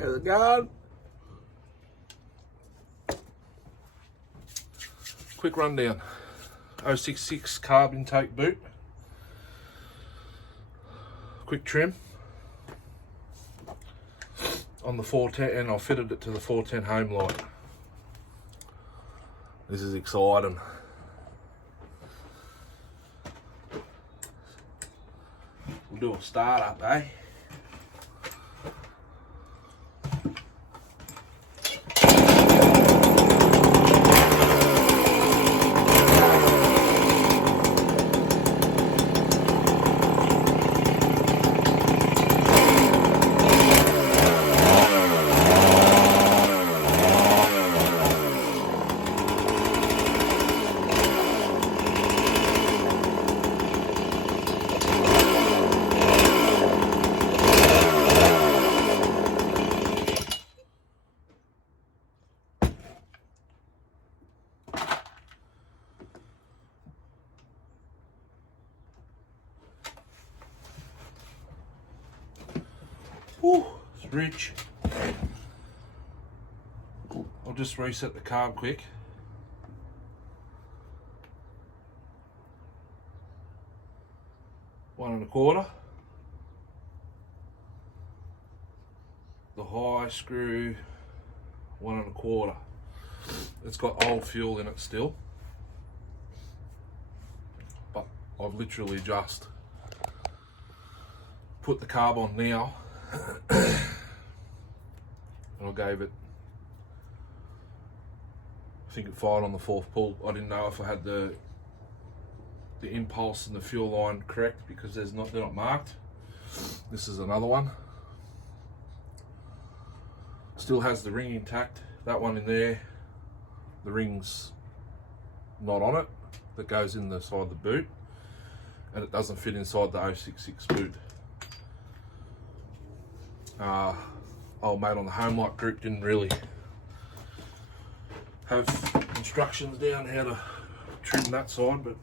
How's it going? Quick rundown. 066 carb intake boot. Quick trim on the 410, and I fitted it to the 410 Homelite. This is exciting. We'll do a start up, eh? Whew, it's rich. I'll just reset the carb quick. One and a quarter. The high screw, 1 1/4. It's got old fuel in it still, but I've literally just put the carb on now. And I gave it, I think it fired on the 4th pull. I didn't know if I had the impulse and the fuel line correct because they're not marked. This is another one. Still has the ring intact. That one in there, the ring's not on it. That goes in the side of the boot, and it doesn't fit inside the 066 boot. Old mate on the Homelite group didn't really have instructions down how to trim that side, but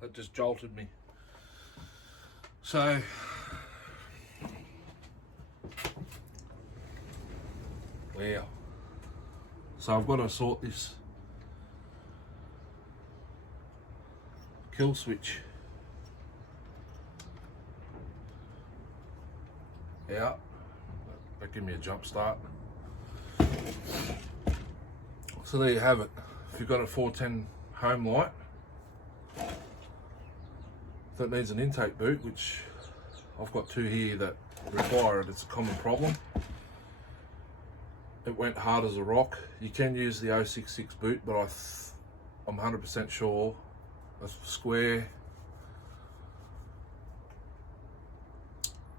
that just jolted me. So wow. So I've got to sort this kill switch out. That give me a jump start. So there you have it. If you've got a 410 Homelite that needs an intake boot, which I've got two here that require it, it's a common problem. It went hard as a rock. You can use the 066 boot, but I'm 100% sure a square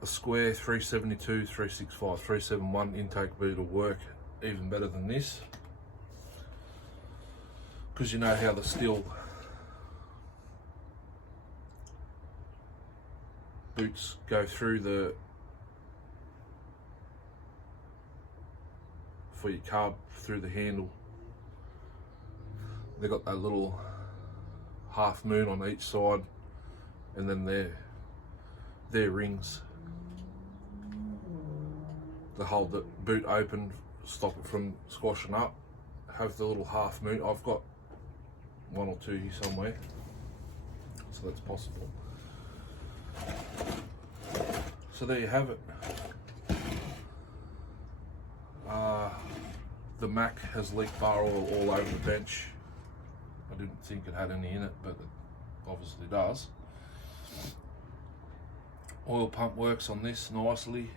372, 365, 371 intake boot will work even better than this, because you know how the steel boots go through for your carb through the handle. They've got that little half moon on each side, and then their rings to hold the boot open, stop it from squashing up, have the little half moon. I've got one or two here somewhere, so that's possible. So there you have it. The Mac has leaked bar oil all over the bench. I didn't think it had any in it, but it obviously does. Oil pump works on this nicely.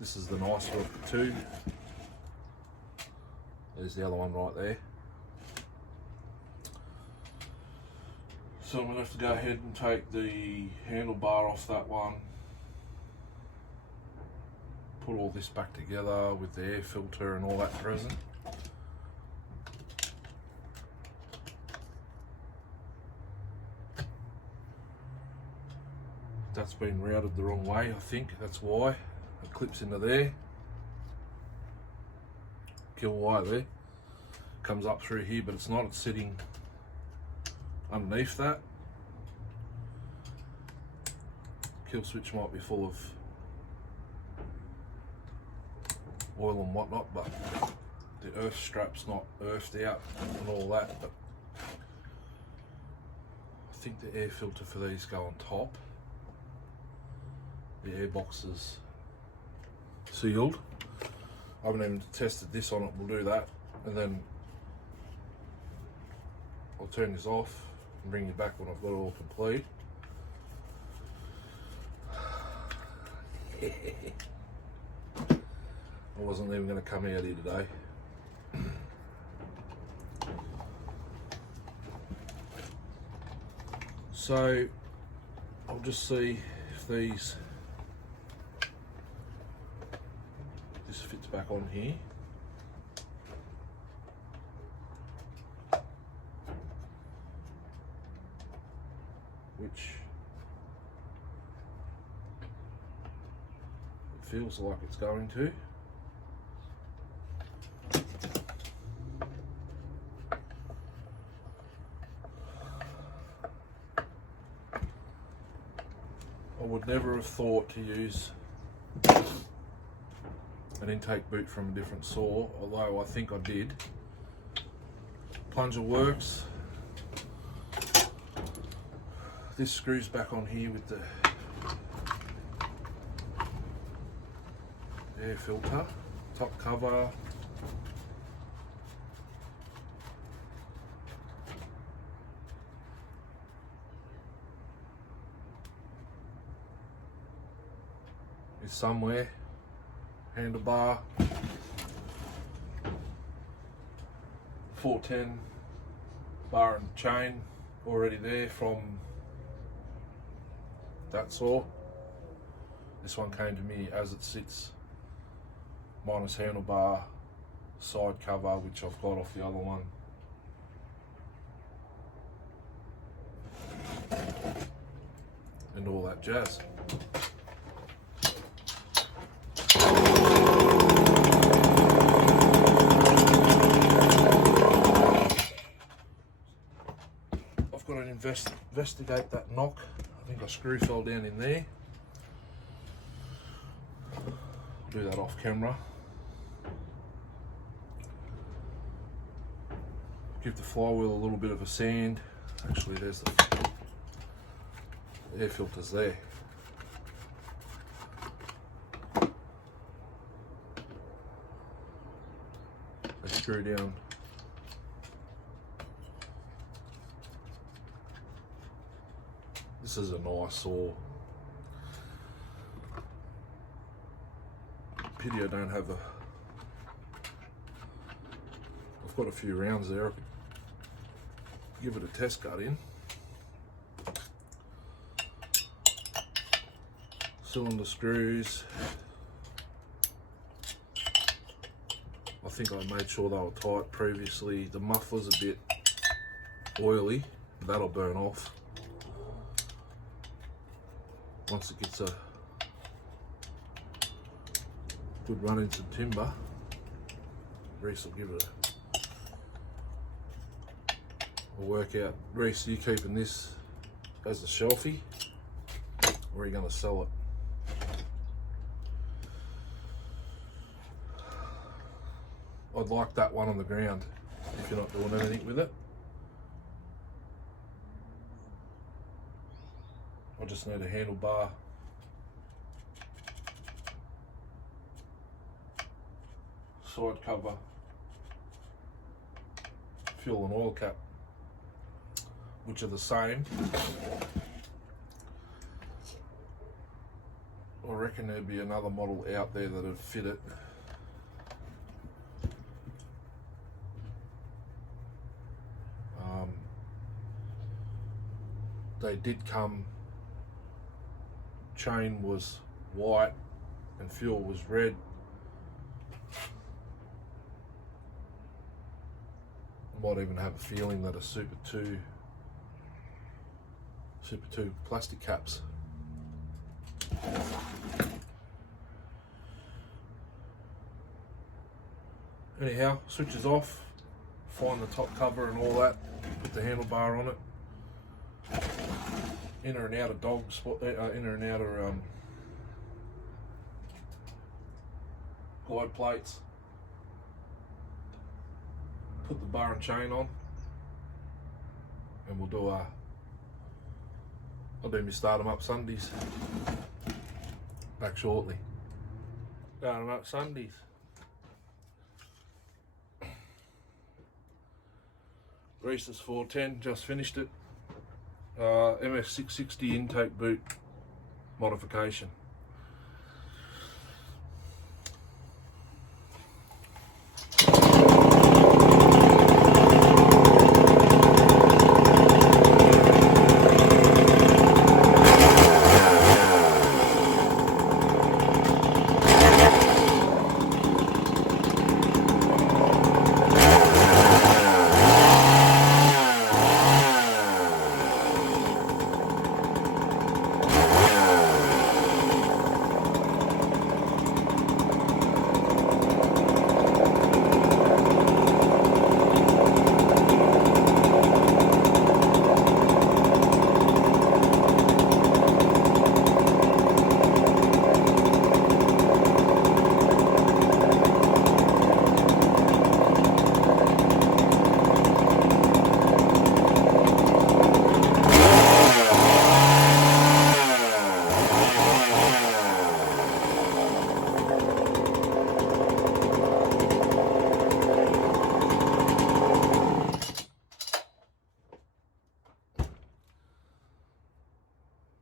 This is the nicer of the two. There's the other one right there. So I'm going to have to go ahead and take the handlebar off that one. Put all this back together with the air filter and all that present. That's been routed the wrong way, I think. That's why. It clips into there. Kill wire there. Comes up through here, but it's not. It's sitting underneath that. Kill switch might be full of oil and whatnot, but the earth strap's not earthed out and all that. But I think the air filter for these go on top. The air box is sealed. I haven't even tested this on it. We'll do that, and then I'll turn this off and bring you back when I've got it all complete. I wasn't even going to come out here today. So I'll just see if this fits back on here. Which it feels like it's going to. I would never have thought to use an intake boot from a different saw, although I think I did. Plunger works. This screws back on here with the air filter, top cover. Is somewhere. Handlebar. 410 bar and chain already there from that saw. This one came to me as it sits, minus handlebar, side cover, which I've got off the other one. And all that jazz. I've got to investigate that knock. I think a screw fell down in there. I'll do that off camera. Give the flywheel a little bit of a sand. Actually, there's the air filters there. They screw down. This is a nice saw. Pity I don't have I've got a few rounds there. I could give it a test cut in. Cylinder screws. I think I made sure they were tight previously. The muffler's a bit oily. That'll burn off once it gets a good run in some timber. Reese will give it a workout. Reese, are you keeping this as a shelfie, or are you going to sell it? I'd like that one on the ground if you're not doing anything with it. I just need a handlebar, side cover, fuel and oil cap, which are the same, or reckon there'd be another model out there that'd fit it. They did come, chain was white and fuel was red. I might even have a feeling that a Super 2 plastic caps. Anyhow, switches off, find the top cover and all that, put the handlebar on it. Inner and outer dog spot, inner and outer guide plates. Put the bar and chain on, and we'll do I'll do my start 'em up Sundays. Back shortly. Start 'em up Sundays. Reese's 410, just finished it. ms660 intake boot modification.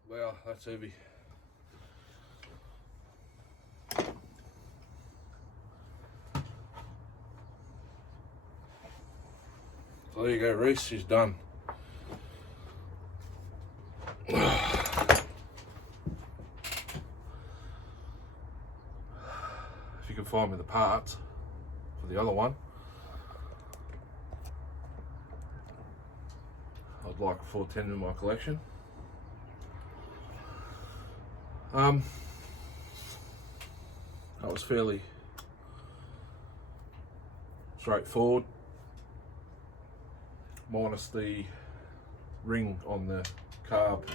Wow, that's heavy. So there you go, Reese, she's done. If you can find me the parts for the other one, I'd like a 410 in my collection. That was fairly straightforward, minus the ring on the carb.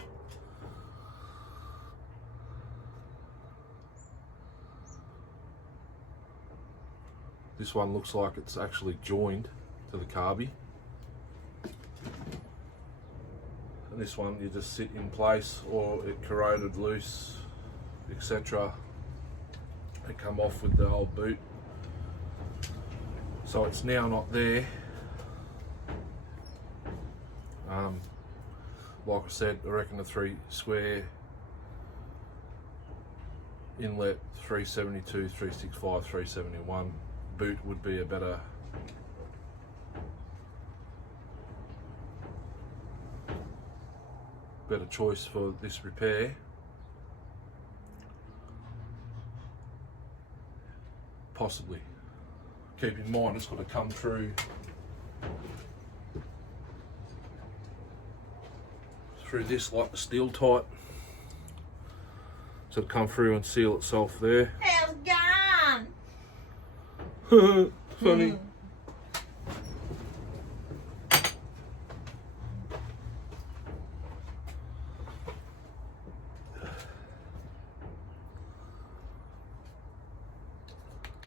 This one looks like it's actually joined to the carby. And this one you just sit in place, or it corroded loose, etc. They come off with the old boot. So it's now not there. Like I said, I reckon the 3 square inlet 372, 365, 371 boot would be a better choice for this repair. Possibly. Keep in mind it's got to come through this like the steel type. So it'll come through and seal itself there. How's it going? Funny.